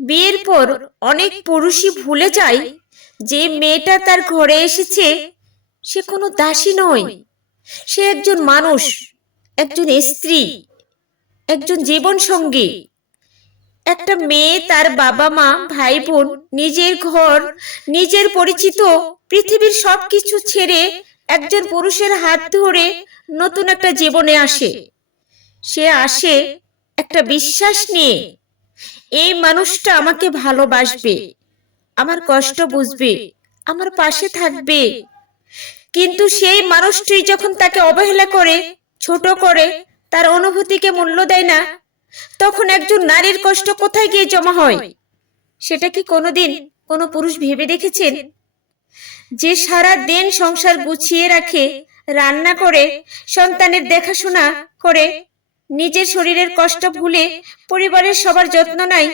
বিয়ের পর অনেক পুরুষই ভুলে যায় যে মেয়েটা তার ঘরে এসেছে সে কোনো দাসী নয়, সে একজন মানুষ, একজন স্ত্রী, একজন জীবন সঙ্গী। একটা মেয়ে তার বাবা মা ভাই বোন, নিজের ঘর, নিজের পরিচিত, পৃথিবীর সবকিছু ছেড়ে একজন পুরুষের হাত ধরে নতুন একটা জীবনে আসে। সে আসে একটা বিশ্বাস নিয়ে, এই মানুষটা আমাকে ভালোবাসবে, আমার কষ্ট বুঝবে, আমার পাশে থাকবে। কিন্তু সেই মানুষটি যখন তাকে অবহেলা করে, ছোট করে, তার অনুভূতিকে মূল্য দেয় না, তখন একজন নারীর কষ্ট কোথায় গিয়ে জমা হয়? সেটা কি কোনোদিন কোনো পুরুষ ভেবে দেখেছেন? যে সারা দিন সংসার গুছিয়ে রাখে, রান্না করে, সন্তানের দেখাশোনা করে, নিজের শরীরের কষ্ট ভুলে পরিবারের সবার যত্ন নেয়,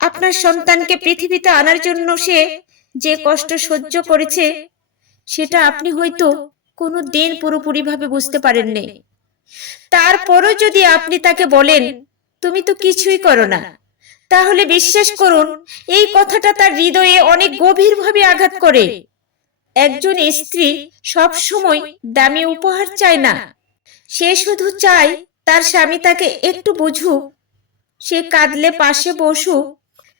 আপনার সন্তানকে পৃথিবীতে আনার জন্য সে যে কষ্ট সহ্য করেছে, সেটা আপনি হয়তো কোনো দিন পুরোপুরিভাবে বুঝতে পারেননি। তারপরও যদি আপনি তাকে বলেন তুমি তো কিছুই করো না, তাহলে বিশ্বাস করুন এই কথাটা তার হৃদয়ে অনেক গভীরভাবে আঘাত করে। একজন স্ত্রী সব সময় দামি উপহার চায় না, সে শুধু চায় তার স্বামী তাকে একটু বুঝুক, সে কাঁদলে পাশে বসুক,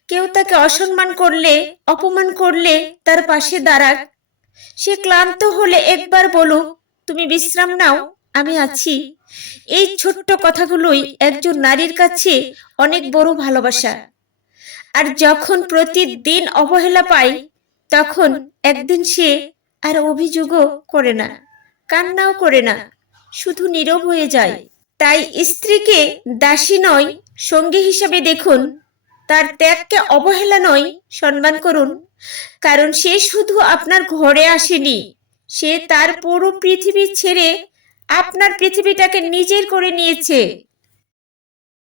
কেউ তাকে অসম্মান করলে, অপমান করলে তার পাশে দাঁড়াক, সে ক্লান্ত হলে একবার বলুক তুমি বিশ্রাম নাও, আমি আছি। এই ছোট্ট কথাগুলোই একজন নারীর কাছে অনেক বড় ভালোবাসা। আর যখন প্রতিদিন অবহেলা পায়, তখন একদিন সে আর অভিযোগও করে না, কান্নাও করে না, শুধু নীরব হয়ে যায়। তাই স্ত্রীকে দাসী নয়, সঙ্গী হিসেবে দেখুন। তার ত্যাগকে অবহেলা নয়, সম্মান করুন। কারণ সে শুধু আপনার ঘরে আসেনি, সে তার পুরো পৃথিবী ছেড়ে আপনার পৃথিবীটাকে নিজের করে নিয়েছে।